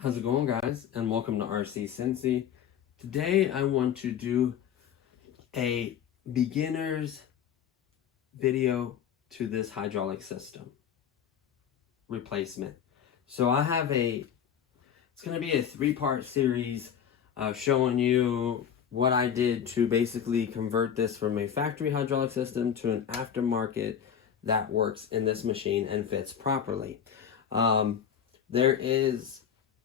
How's it going, guys? And welcome to RC Cincy. Today I want to do a beginner's video to this hydraulic system replacement. So I have it's going to be a 3-part series showing you what I did to basically convert this from a factory hydraulic system to an aftermarket that works in this machine and fits properly. There is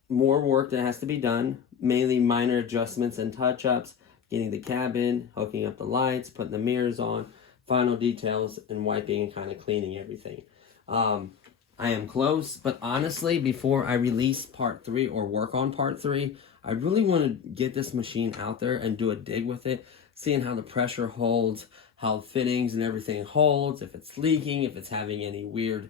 more work that has to be done, mainly minor adjustments and touch-ups, getting the cabin, hooking up the lights, putting the mirrors on, final details, and wiping and kind of cleaning everything. I am close, but honestly, before I release part 3 or work on part 3, I really want to get this machine out there and do a dig with it, seeing how the pressure holds, how fittings and everything holds, if it's leaking, if it's having any weird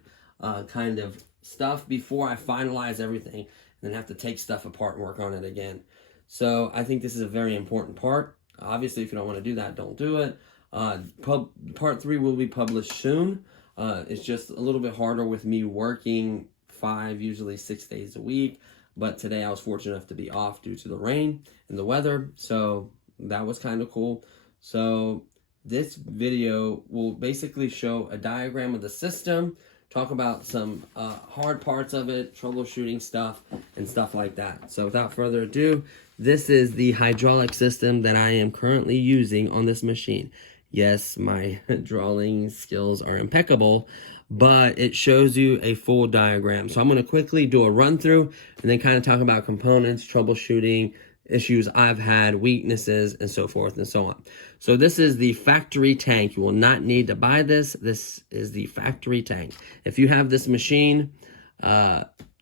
kind of stuff before I finalize everything and then have to take stuff apart and work on it again. So I think this is a very important part. Obviously, if you don't want to do that, don't do it. Part 3 will be published soon. It's just a little bit harder with me working 5, usually 6 days a week. But today I was fortunate enough to be off due to the rain and the weather. So that was kind of cool. So this video will basically show a diagram of the system, talk about some hard parts of it, troubleshooting stuff, and stuff like that. So without further ado, this is the hydraulic system that I am currently using on this machine. Yes, my drawing skills are impeccable, but it shows you a full diagram. So I'm going to quickly do a run through and then kind of talk about components, troubleshooting, issues I've had, weaknesses, and so forth and so on. So this is the factory tank. You will not need to buy this. This is the factory tank. If you have this machine,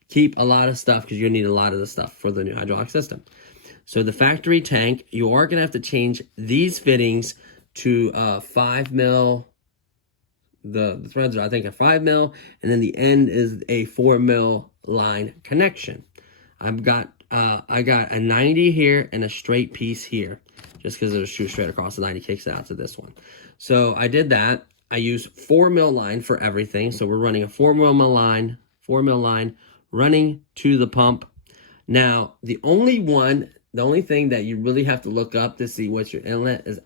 keep a lot of stuff because you'll need a lot of the stuff for the new hydraulic system. So the factory tank, you are going to have to change these fittings to 5 mil. The threads are, I think, a 5 mil, and then the end is a 4 mil line connection. I got a 90 here and a straight piece here, just because it'll shoot straight across. The 90 kicks it out to this one. So I did that. I used 4 mil line for everything. So we're running a 4 mil line running to the pump. Now, the only thing that you really have to look up to see what your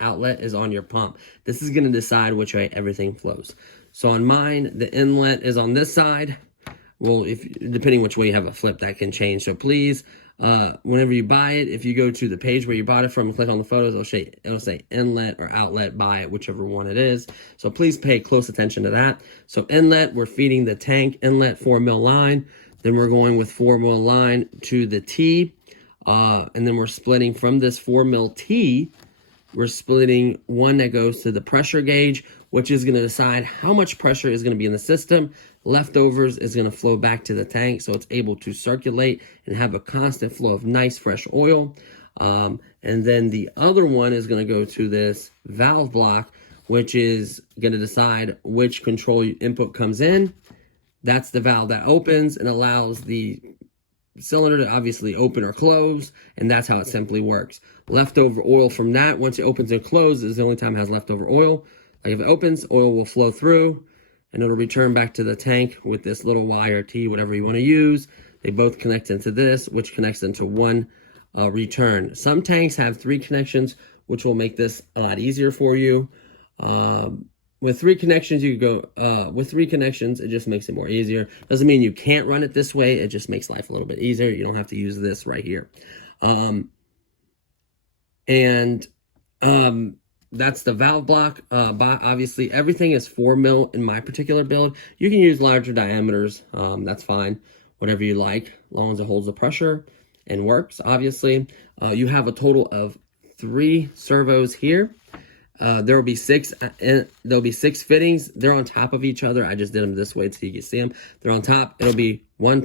outlet is on your pump. This is going to decide which way everything flows. So on mine, the inlet is on this side. Well, depending which way you have a flip, that can change. So please, whenever you buy it, if you go to the page where you bought it from and click on the photos, it'll say inlet or outlet, buy it, whichever one it is. So please pay close attention to that. So inlet, we're feeding the tank inlet 4 mil line. Then we're going with 4 mil line to the T. And then we're splitting from this 4 mil T, we're splitting one that goes to the pressure gauge, which is going to decide how much pressure is going to be in the system. Leftovers is going to flow back to the tank so it's able to circulate and have a constant flow of nice fresh oil. And then the other one is going to go to this valve block, which is going to decide which control input comes in. That's the valve that opens and allows the cylinder to obviously open or close, and that's how it simply works. Leftover oil from that, once it opens and closes, is the only time it has leftover oil. Like if it opens, oil will flow through and it'll return back to the tank with this little wire T, whatever you want to use. They both connect into this, which connects into one return. Some tanks have 3 connections, which will make this a lot easier for you. With 3 connections, you go, with 3 connections, it just makes it more easier. Doesn't mean you can't run it this way. It just makes life a little bit easier. You don't have to use this right here. That's the valve block. Obviously, everything is 4 mil in my particular build. You can use larger diameters. That's fine. Whatever you like, as long as it holds the pressure and works, obviously. You have a total of 3 servos here. There'll be 6 fittings. They're on top of each other. I just did them this way so you can see them. They're on top. It'll be one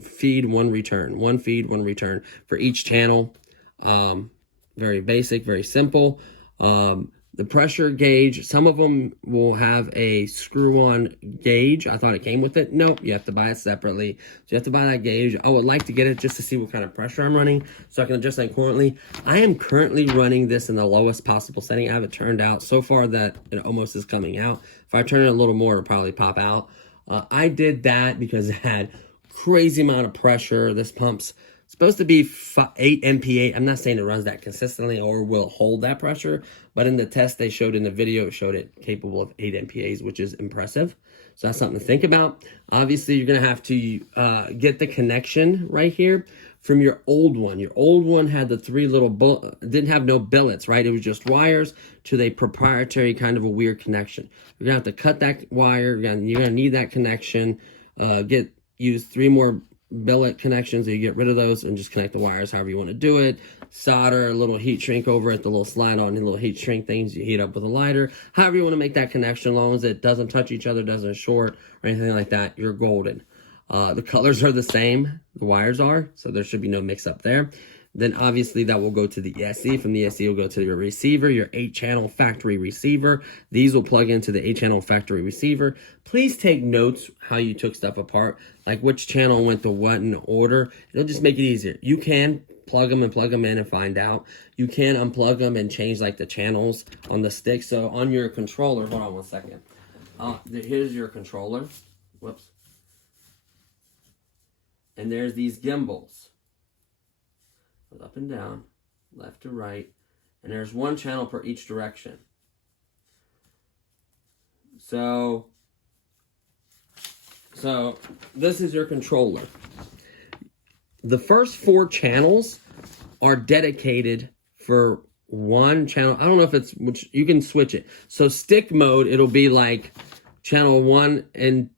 feed, one return. One feed, one return for each channel. Very basic, very simple. The pressure gauge, some of them will have a screw-on gauge. I thought it came with it. Nope, you have to buy it separately. So you have to buy that gauge. I would like to get it just to see what kind of pressure I'm running so I can adjust that accordingly. I am currently running this in the lowest possible setting. I have it turned out so far that it almost is coming out. If I turn it a little more, it'll probably pop out. I did that because it had crazy amount of pressure. This pump's supposed to be 8 MPa. I'm not saying it runs that consistently or will hold that pressure, but in the test they showed in the video, it showed it capable of 8 MPAs, which is impressive. So that's something to think about. Obviously, you're going to have to get the connection right here from your old one. Your old one had the 3 little, didn't have no billets, right? It was just wires to the proprietary kind of a weird connection. You're going to have to cut that wire. You're going to need that connection. Use 3 more billet connections. You get rid of those and just connect the wires however you want to do it. Solder a little heat shrink over it, the little slide on the little heat shrink things you heat up with a lighter. However you want to make that connection, as long as it doesn't touch each other, doesn't short or anything like that, you're golden. The colors are the same, the wires are, so there should be no mix up there. Then obviously that will go to the ESC. From the ESC will go to your receiver, your 8-channel factory receiver. These will plug into the 8-channel factory receiver. Please take notes how you took stuff apart, like which channel went to what in order. It'll just make it easier. You can plug them in and find out. You can unplug them and change like the channels on the stick. So on your controller, hold on one second. Here's your controller. Whoops. And there's these gimbals. Up and down, left to right, and there's 1 channel per each direction. So this is your controller. The first 4 channels are dedicated for 1 channel. I don't know if it's which, you can switch it. So stick mode, it'll be like channel 1 and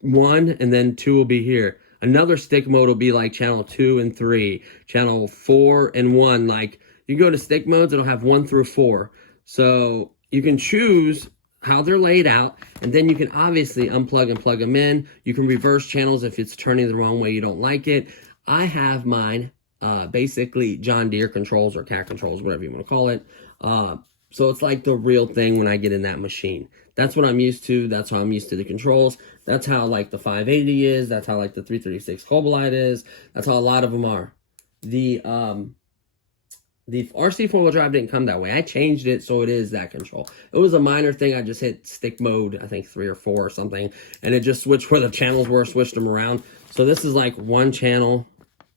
1, and then 2 will be here. Another stick mode will be like channel 2 and 3, channel 4 and 1. Like you go to stick modes, it'll have 1 through 4. So you can choose how they're laid out, and then you can obviously unplug and plug them in. You can reverse channels if it's turning the wrong way, you don't like it. I have mine basically John Deere controls or cat controls, whatever you want to call it. So it's like the real thing when I get in that machine. That's what I'm used to. That's how I'm used to the controls. That's how like the 580 is. That's how like the 336 Kabolite is. That's how a lot of them are. The RC 4-wheel drive didn't come that way. I changed it so it is that control. It was a minor thing. I just hit stick mode, I think 3 or 4 or something, and it just switched where the channels were, switched them around. So this is like 1 channel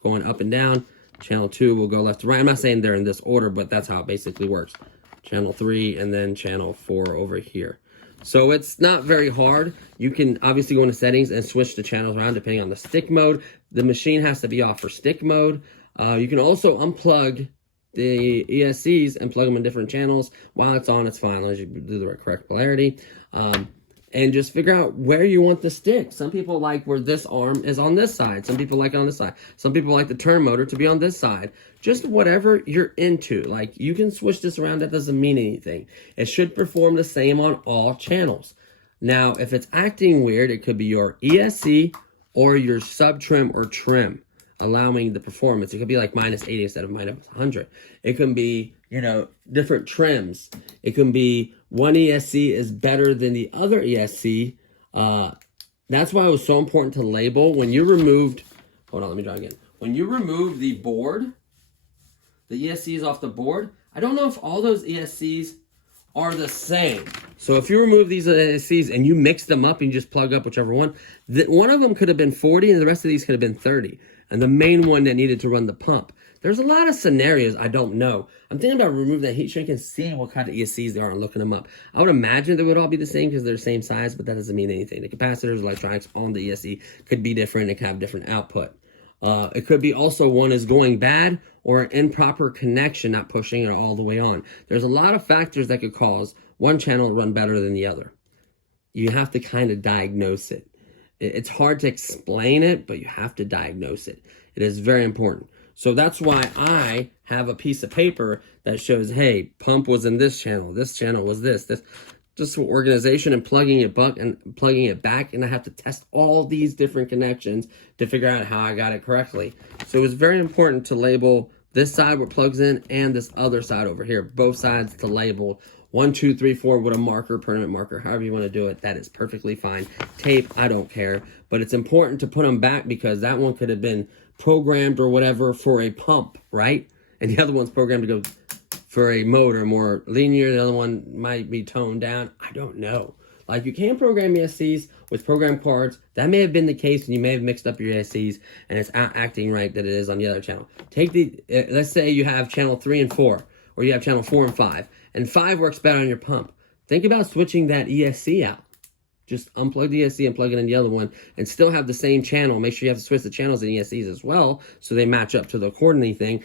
going up and down. Channel 2 will go left to right. I'm not saying they're in this order, but that's how it basically works. Channel 3 and then channel 4 over here. So it's not very hard. You can obviously go into settings and switch the channels around depending on the stick mode. The machine has to be off for stick mode. You can also unplug the ESCs and plug them in different channels. While it's on, it's fine, as long as you do the correct polarity. And just figure out where you want the stick. Some people like where this arm is on this side. Some people like it on this side. Some people like the turn motor to be on this side. Just whatever you're into. Like, you can switch this around. That doesn't mean anything. It should perform the same on all channels. Now, if it's acting weird, it could be your ESC or your sub trim or trim allowing the performance. It could be like -80 instead of -100. It can be, you know, different trims. It can be one ESC is better than the other ESC. That's why it was so important to label. When you removed, hold on, let me try again. When you remove the board, the ESCs off the board, I don't know if all those ESCs are the same. So if you remove these ESCs and you mix them up and you just plug up whichever one, one of them could have been 40 and the rest of these could have been 30. And the main one that needed to run the pump. There's a lot of scenarios I don't know. I'm thinking about removing that heat shrink and seeing what kind of ESCs there are and looking them up. I would imagine they would all be the same because they're the same size, but that doesn't mean anything. The capacitors, electronics on the ESC could be different. It could have different output. It could be also one is going bad or an improper connection, not pushing it all the way on. There's a lot of factors that could cause one channel to run better than the other. You have to kind of diagnose it. It's hard to explain it, but you have to diagnose it. It is very important. So that's why I have a piece of paper that shows, hey, pump was in this channel was this, just for organization and plugging it back, and I have to test all these different connections to figure out how I got it correctly. So it's very important to label this side where it plugs in and this other side over here, both sides to label 1, 2, 3, 4 with a marker, permanent marker, however you want to do it. That is perfectly fine. Tape, I don't care, but it's important to put them back because that one could have been programmed or whatever for a pump, right? And the other one's programmed to go for a motor, more linear. The other one might be toned down. I don't know. Like, you can program ESCs with program cards. That may have been the case, and you may have mixed up your ESCs, and it's not acting right that it is on the other channel. Take the, let's say you have channel 3 and 4, or you have channel 4 and 5, and 5 works better on your pump. Think about switching that ESC out. Just unplug the ESC and plug it in the other one, and still have the same channel. Make sure you have to switch the channels in ESCs as well, so they match up to the accordingly thing,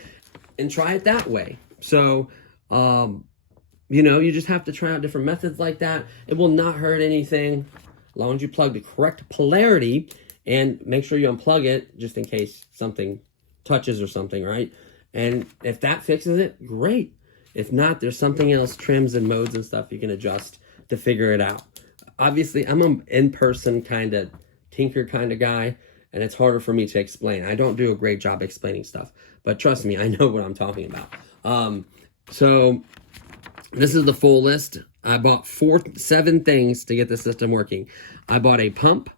and try it that way. So, you know, you just have to try out different methods like that. It will not hurt anything as long as you plug the correct polarity, and make sure you unplug it just in case something touches or something, right? And if that fixes it, great. If not, there's something else, trims and modes and stuff you can adjust to figure it out. Obviously, I'm an in-person kind of tinker kind of guy, and it's harder for me to explain. I don't do a great job explaining stuff, but trust me, I know what I'm talking about. So this is the full list. I bought 7 things to get the system working. I bought a pump,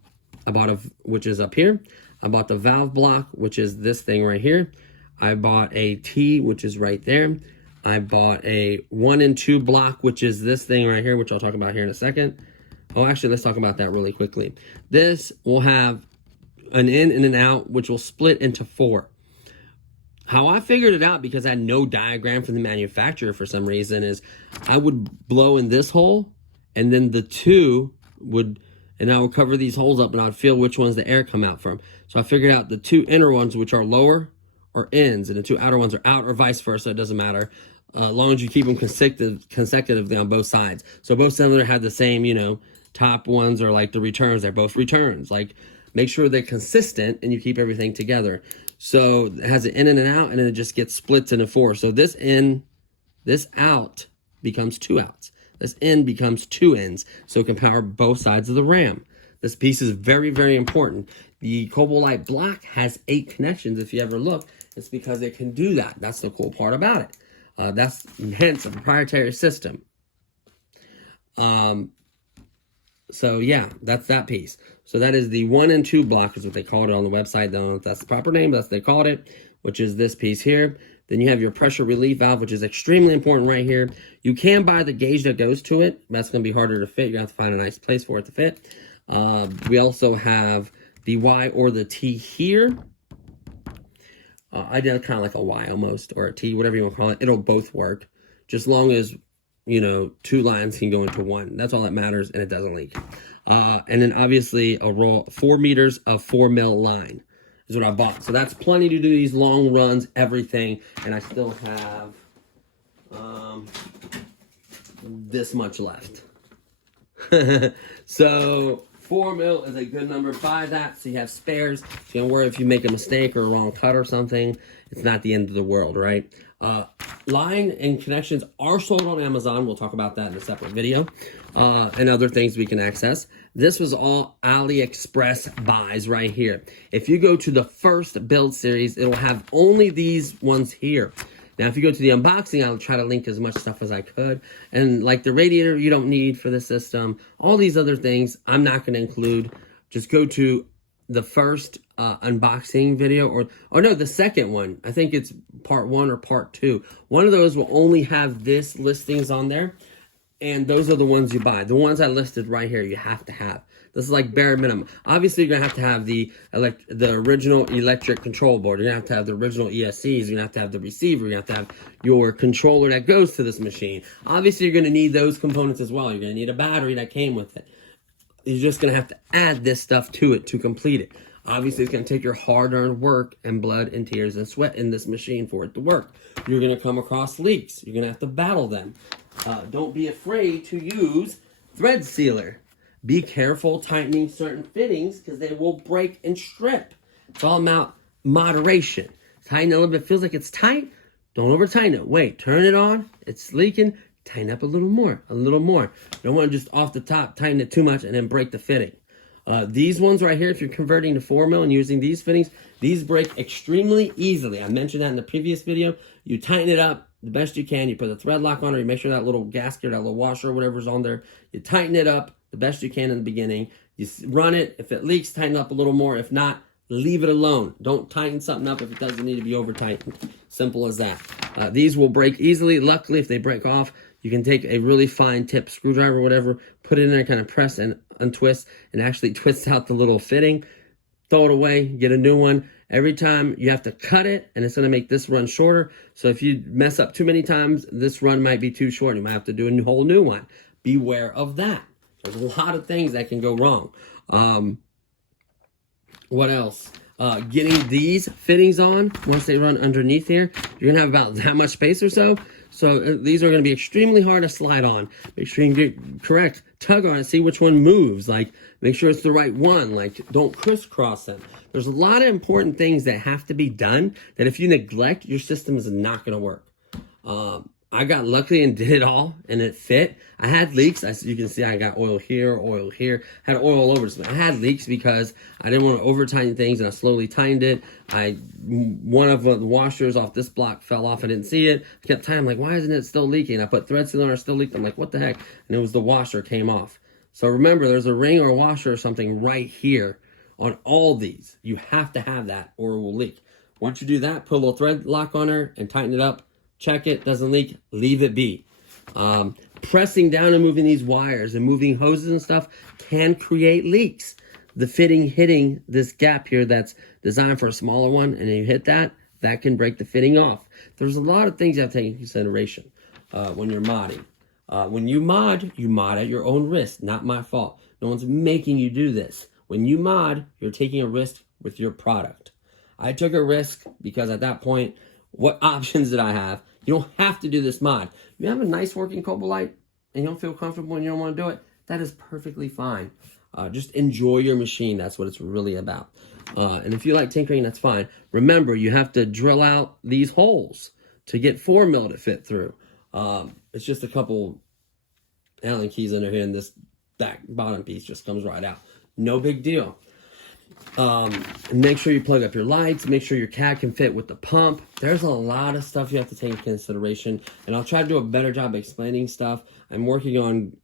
which is up here. I bought the valve block, which is this thing right here. I bought a T, which is right there. I bought a 1 and 2 block, which is this thing right here, which I'll talk about here in a second. Oh, actually, let's talk about that really quickly. This will have an in and an out, which will split into 4. How I figured it out, because I had no diagram from the manufacturer for some reason, is I would blow in this hole, and then the 2 would, and I would cover these holes up, and I would feel which ones the air come out from. So I figured out the 2 inner ones, which are lower, are ins, and the 2 outer ones are out, or vice versa. It doesn't matter, as long as you keep them consecutively on both sides. So both cylinders have the same, you know, top ones are like the returns. They're both returns. Like, make sure they're consistent, and you keep everything together. So it has an in and an out, and then it just gets split into 4. So this in, this out becomes 2 outs. This in becomes 2 ins. So it can power both sides of the RAM. This piece is very, very important. The Kabolite block has 8 connections. If you ever look, it's because it can do that. That's the cool part about it. That's hence a proprietary system. So yeah, that's that piece. So that is the 1 and 2 block is what they called it on the website. I don't know if that's the proper name, but that's what they called it, which is this piece here. Then you have your pressure relief valve, which is extremely important right here. You can buy the gauge that goes to it. That's going to be harder to fit. You're going to have to find a nice place for it to fit. We also have the Y or the T here. I did kind of like a Y almost, or a T, whatever you want to call it. It'll both work, just long as, you know, 2 lines can go into 1. That's all that matters, and it doesn't leak. And then obviously a roll, 4 meters of 4 mil line is what I bought. So that's plenty to do these long runs, everything. And I still have this much left. So 4 mil is a good number. Buy that so you have spares. So you don't worry if you make a mistake or a wrong cut or something. It's not the end of the world, right? Line and connections are sold on Amazon. We'll talk about that in a separate video. And other things we can access. This was all AliExpress buys right here. If you go to the first build series, it'll have only these ones here. Now, if you go to the unboxing, I'll try to link as much stuff as I could. And like the radiator, you don't need for the system. All these other things, I'm not going to include. Just go to the first unboxing video, or no, the second one. I think it's part 1 or part 2. One of those will only have this listings on there, and those are the ones you buy. The ones I listed right here, you have to have. This is like bare minimum. Obviously, you're gonna have the original electric control board. You're gonna have the original ESCs. You're gonna have the receiver. You're gonna have your controller that goes to this machine. Obviously, you're gonna need those components as well. You're gonna need a battery that came with it. You're just gonna have to add this stuff to it to complete it. Obviously, it's going to take your hard-earned work and blood and tears and sweat in this machine for it to work. You're going to come across leaks. You're going to have to battle them. Don't be afraid to use thread sealer. Be careful tightening certain fittings because they will break and strip. It's all about moderation. tighten it a little bit. Feels like it's tight. Don't over tighten it. Wait, turn it on. It's leaking. Tighten up a little more, a little more. You don't want to just off the top tighten it too much and then break the fitting. These ones right here, if you're converting to 4mm and using these fittings, these break extremely easily. I mentioned that in the previous video. You tighten it up the best you can. You put the thread lock on, or you make sure that little gasket, that little washer, or whatever's on there, you tighten it up the best you can in the beginning. You run it. If it leaks, tighten up a little more. If not, leave it alone. Don't tighten something up if it doesn't need to be over tightened. Simple as that. These will break easily. Luckily, if they break off, you can take a really fine tip screwdriver or whatever, put it in there, kind of press and untwist, and actually twist out the little fitting. Throw it away, get a new one. Every time you have to cut it, and it's going to make this run shorter. So if you mess up too many times, this run might be too short. You might have to do a whole new one. Beware of that. There's a lot of things that can go wrong. What else? Getting these fittings on, once they run underneath here, you're going to have about that much space or so. So these are going to be extremely hard to slide on. Make sure you get correct. Tug on it, see which one moves. Like, make sure it's the right one. Like, don't crisscross them. There's a lot of important things that have to be done that if you neglect, your system is not going to work. I got lucky and did it all, and it fit. I had leaks. As you can see, I got oil here, had oil all over. I had leaks because I didn't want to over tighten things, and I slowly tightened it. One of the washers off this block fell off. I didn't see it. I kept tightening. I'm like, why isn't it still leaking? I put thread seal on it, still leaked. I'm like, what the heck? And it was the washer came off. So remember, there's a ring or a washer or something right here on all these. You have to have that or it will leak. Once you do that, put a little thread lock on her and tighten it up. Check it, doesn't leak, leave it be. Pressing down and moving these wires and moving hoses and stuff can create leaks. The fitting hitting this gap here that's designed for a smaller one, and then you hit that, that can break the fitting off. There's a lot of things you have to take into consideration when you're modding. When you mod at your own risk, not my fault. No one's making you do this. When you mod, you're taking a risk with your product. I took a risk because at that point, what options did I have? You don't have to do this mod. You have a nice working Kabolite and you don't feel comfortable and you don't want to do it, that is perfectly fine. Just enjoy your machine. That's what it's really about. And if you like tinkering, that's fine. Remember, you have to drill out these holes to get 4mm to fit through. It's just a couple Allen keys under here, and this back bottom piece just comes right out. No big deal. Make sure you plug up your lights. Make sure your cat can fit with the pump. There's a lot of stuff you have to take into consideration, and I'll try to do a better job explaining stuff. I'm working on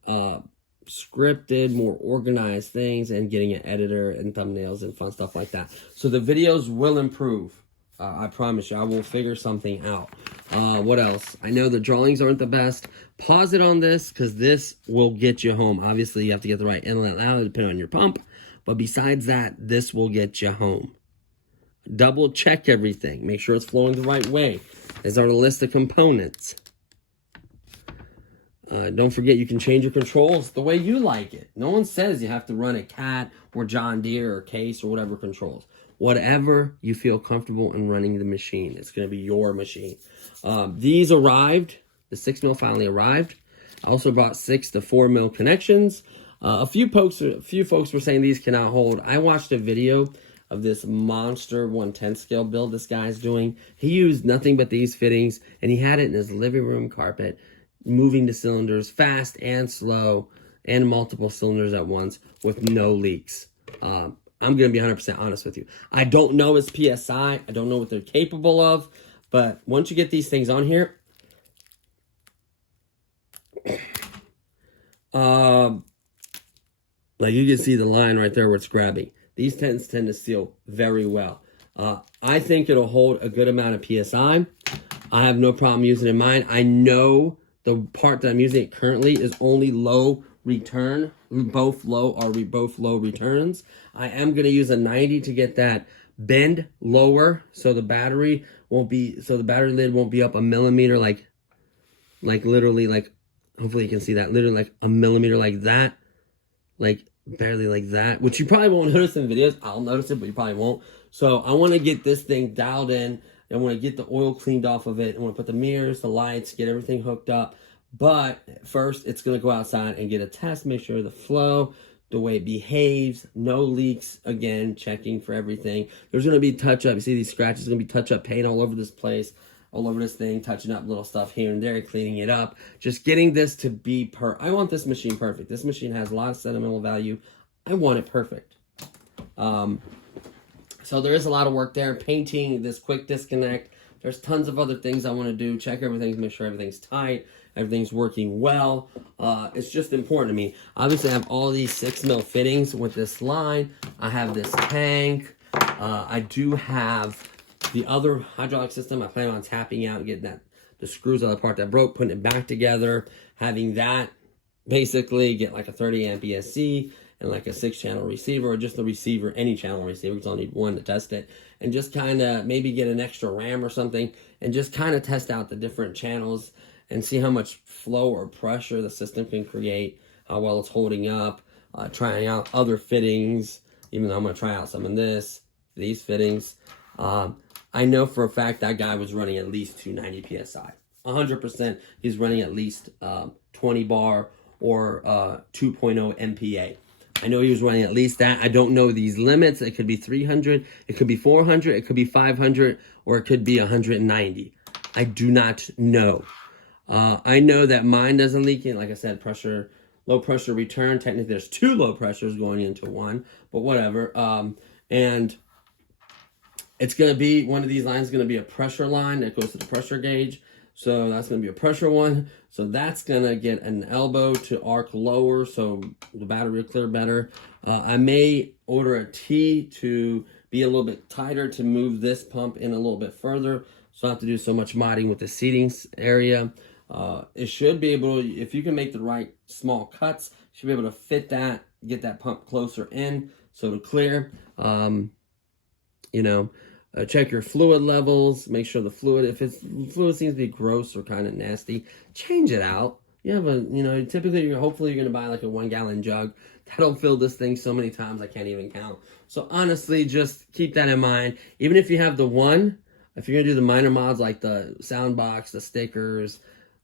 scripted, more organized things, and getting an editor and thumbnails and fun stuff like that. So the videos will improve. I promise you, I will figure something out. What else? I know the drawings aren't the best. Pause it on this, because this will get you home. Obviously, you have to get the right inlet outlet depending on your pump. But besides that, this will get you home. Double check everything. Make sure it's flowing the right way. There's our list of components. Don't forget, you can change your controls the way you like it. No one says you have to run a Cat or John Deere or Case or whatever controls. Whatever you feel comfortable in running the machine. It's going to be your machine. These arrived. The 6mm finally arrived. I also brought 6 to 4mm connections. A few folks were saying these cannot hold. I watched a video of this monster 1/10 scale build this guy's doing. He used nothing but these fittings, and he had it in his living room carpet, moving the cylinders fast and slow, and multiple cylinders at once with no leaks. I'm going to be 100% honest with you. I don't know his PSI. I don't know what they're capable of, but once you get these things on here, like you can see the line right there where it's grabbing. These tend to seal very well. I think it'll hold a good amount of PSI. I have no problem using it in mine. I know the part that I'm using it currently is only low return. Both low returns. I am going to use a 90 to get that bend lower, so the battery lid won't be up a millimeter, like literally, like, hopefully you can see that, literally like a millimeter like that, like barely like that, which you probably won't notice in videos. I'll notice it, but you probably won't. So I want to get this thing dialed in. I want to get the oil cleaned off of it. I want to put the mirrors, the lights, get everything hooked up. But first, it's going to go outside and get a test, make sure the flow, the way it behaves, no leaks, again, checking for everything. There's going to be touch-up. You see these scratches? Going to be touch-up paint all over this place, all over this thing, touching up little stuff here and there, cleaning it up. Just getting this to be I want this machine perfect. This machine has a lot of sentimental value. I want it perfect. So there is a lot of work there. Painting this quick disconnect. There's tons of other things I want to do. Check everything, make sure everything's tight, everything's working well. It's just important to me. Obviously, I have all these 6mm fittings with this line. I have this tank. I do have the other hydraulic system. I plan on tapping out and getting the screws out of the part that broke, putting it back together, having that basically get like a 30 amp ESC and like a 6-channel receiver, or just the receiver, any channel receiver, because I'll need one to test it, and just kind of maybe get an extra RAM or something, and just kind of test out the different channels and see how much flow or pressure the system can create, how well it's holding up, trying out other fittings, even though I'm going to try out some of these fittings. I know for a fact that guy was running at least 290 PSI. 100% he's running at least 20 bar or 2.0 MPa. I know he was running at least that. I don't know these limits. It could be 300, it could be 400, it could be 500, or it could be 190. I do not know. I know that mine doesn't leak in. Like I said, low pressure return. Technically, there's 2 low pressures going into one, but whatever. And it's going to be, one of these lines is going to be a pressure line that goes to the pressure gauge. So that's going to be a pressure one. So that's going to get an elbow to arc lower so the battery will clear better. I may order a T to be a little bit tighter to move this pump in a little bit further. So I don't have to do so much modding with the seating area. It should be able to, if you can make the right small cuts, you should be able to fit that, get that pump closer in so to clear. Check your fluid levels, make sure the fluid, if fluid seems to be gross or kind of nasty, change it out. You have typically, hopefully you're going to buy like a 1-gallon jug. That'll fill this thing so many times I can't even count. So honestly, just keep that in mind. Even if you have the one, if you're going to do the minor mods like the sound box, the stickers,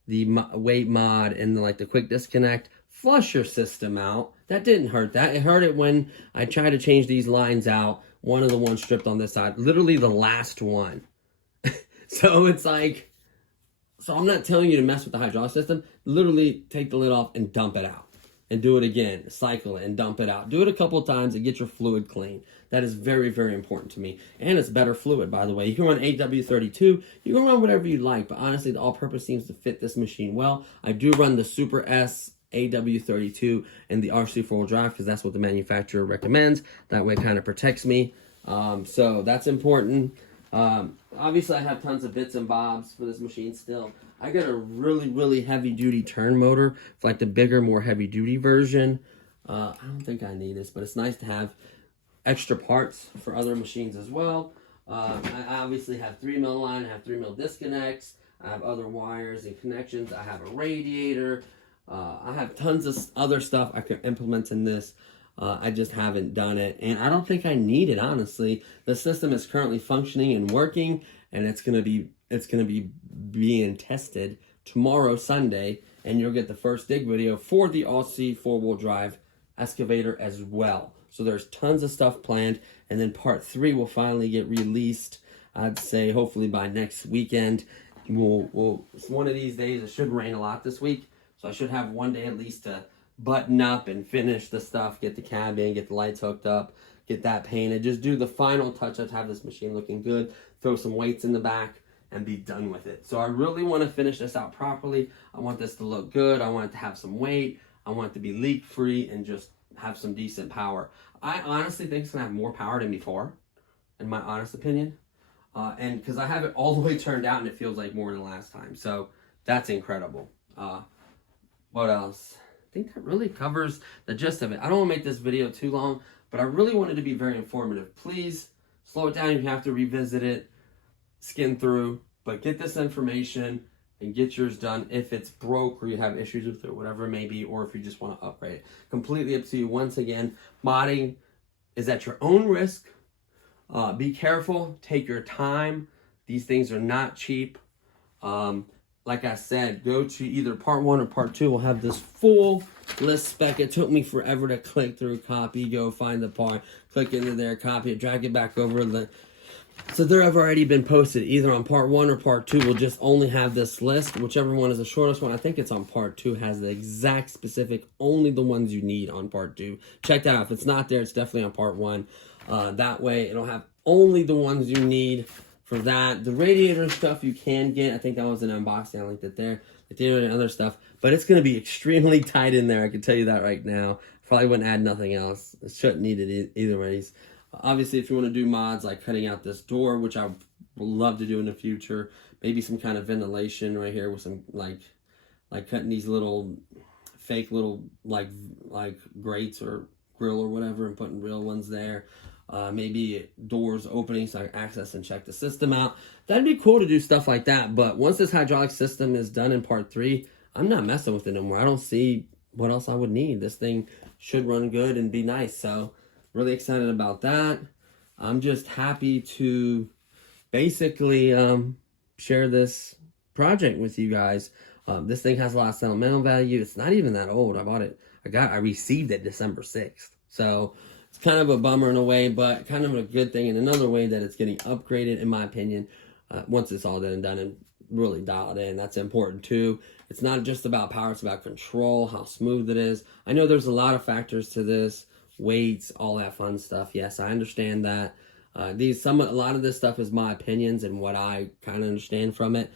the weight mod, and the quick disconnect, flush your system out. That didn't hurt that. It hurt it when I tried to change these lines out. One of the ones stripped on this side, literally the last one. So it's like, so I'm not telling you to mess with the hydraulic system. Literally take the lid off and dump it out. And do it again. Cycle it and dump it out. Do it a couple of times and get your fluid clean. That is very, very important to me. And it's better fluid, by the way. You can run AW32. You can run whatever you like. But honestly, the all-purpose seems to fit this machine well. I do run the Super S AW32 and the RC 4-wheel drive because that's what the manufacturer recommends. That way it kind of protects me. So that's important. Obviously I have tons of bits and bobs for this machine still. I got a really, really heavy duty turn motor for the bigger, more heavy duty version. I don't think I need this, but it's nice to have extra parts for other machines as well. I obviously have 3mm line, I have 3mm disconnects, I have other wires and connections, I have a radiator. I have tons of other stuff I could implement in this. I just haven't done it, and I don't think I need it, honestly. The system is currently functioning and working, and it's gonna be being tested tomorrow, Sunday, and you'll get the first dig video for the RC 4-wheel drive excavator as well. So there's tons of stuff planned, and then part 3 will finally get released. I'd say hopefully by next weekend. One of these days. It should rain a lot this week. So I should have one day at least to button up and finish the stuff, get the cabin, get the lights hooked up, get that painted, just do the final touch-ups, have this machine looking good, throw some weights in the back, and be done with it. So I really want to finish this out properly. I want this to look good. I want it to have some weight. I want it to be leak-free and just have some decent power. I honestly think it's going to have more power than before, in my honest opinion. And because I have it all the way turned out and it feels like more than last time. So that's incredible. What else? I think that really covers the gist of it. I don't want to make this video too long, but I really wanted to be very informative. Please slow it down if you have to revisit it, skim through, but get this information and get yours done if it's broke or you have issues with it, whatever it may be, or if you just want to upgrade it. Completely up to you. Once again, modding is at your own risk. Be careful. Take your time. These things are not cheap. like I said, go to either part 1 or part 2. We'll have this full list spec. It took me forever to click through, copy, go find the part, click into there, copy it, drag it back over. So they have already been posted either on part 1 or part 2. We'll just only have this list. Whichever one is the shortest one, I think it's on part 2, has the exact specific, only the ones you need on part 2. Check that out. If it's not there, it's definitely on part 1. That way, it'll have only the ones you need for that. The radiator stuff you can get. I think that was an unboxing. I linked it there. The theater and other stuff. But it's going to be extremely tight in there. I can tell you that right now. Probably wouldn't add nothing else. It shouldn't need it either ways. Obviously, if you want to do mods like cutting out this door, which I would love to do in the future, maybe some kind of ventilation right here with some like cutting these little fake little like grates or grill or whatever and putting real ones there. Maybe doors opening so I can access and check the system out. That'd be cool to do stuff like that. But once this hydraulic system is done in part 3, I'm not messing with it anymore. I don't see what else I would need. This thing should run good and be nice. So really excited about that. I'm just happy to basically share this project with you guys. This thing has a lot of sentimental value. It's not even that old. I bought it. I received it December 6th. So it's kind of a bummer in a way, but kind of a good thing in another way that it's getting upgraded, in my opinion, once it's all done and done and really dialed in. That's important too. It's not just about power. It's about control, how smooth it is. I know there's a lot of factors to this. Weights, all that fun stuff. Yes, I understand that. A lot of this stuff is my opinions and what I kind of understand from it.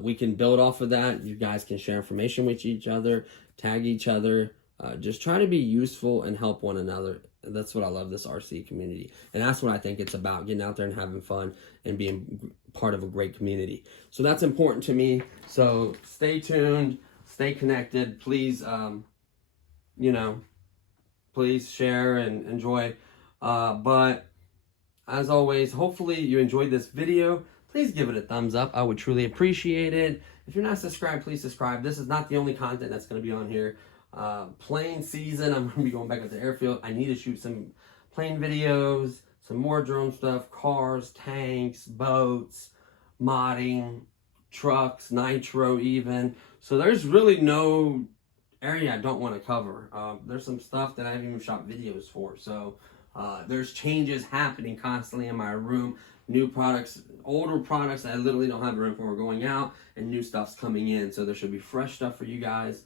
We can build off of that. You guys can share information with each other, tag each other. Just try to be useful and help one another. That's what I love this RC community. And that's what I think it's about, getting out there and having fun and being part of a great community. So that's important to me. So stay tuned, stay connected. Please, please share and enjoy. But as always, hopefully you enjoyed this video. Please give it a thumbs up. I would truly appreciate it. If you're not subscribed, please subscribe. This is not the only content that's going to be on here. Plane season, I'm going to be going back at the airfield. I need to shoot some plane videos, some more drone stuff, cars, tanks, boats, modding, trucks, nitro even. So there's really no area I don't want to cover. There's some stuff that I haven't even shot videos for. So there's changes happening constantly in my room. New products, older products that I literally don't have room for are going out, and new stuff's coming in. So there should be fresh stuff for you guys.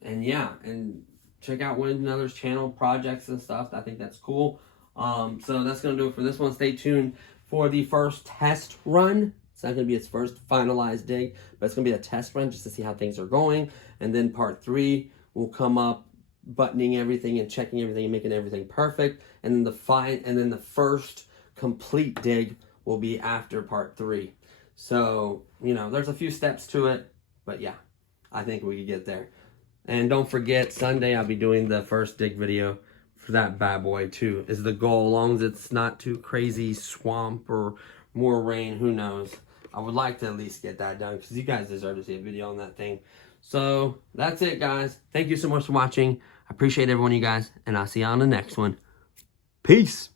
And yeah, and check out one another's channel projects and stuff. I think that's cool. So that's going to do it for this one. Stay tuned for the first test run. It's not going to be its first finalized dig, but it's going to be a test run just to see how things are going. And then part 3 will come up, buttoning everything and checking everything and making everything perfect. And then the first complete dig will be after part 3. So, there's a few steps to it, but yeah, I think we could get there. And don't forget, Sunday I'll be doing the first dig video for that bad boy too, is the goal. As long as it's not too crazy swamp or more rain, who knows. I would like to at least get that done because you guys deserve to see a video on that thing. So that's it, guys. Thank you so much for watching. I appreciate every one of you guys, and I'll see you on the next one. Peace.